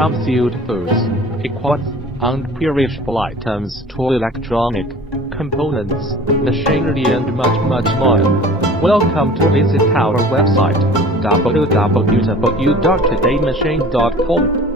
from sealed foods, equipment, and perishable items to electronic components, machinery and much more. Welcome to visit our website www.todaymachine.com.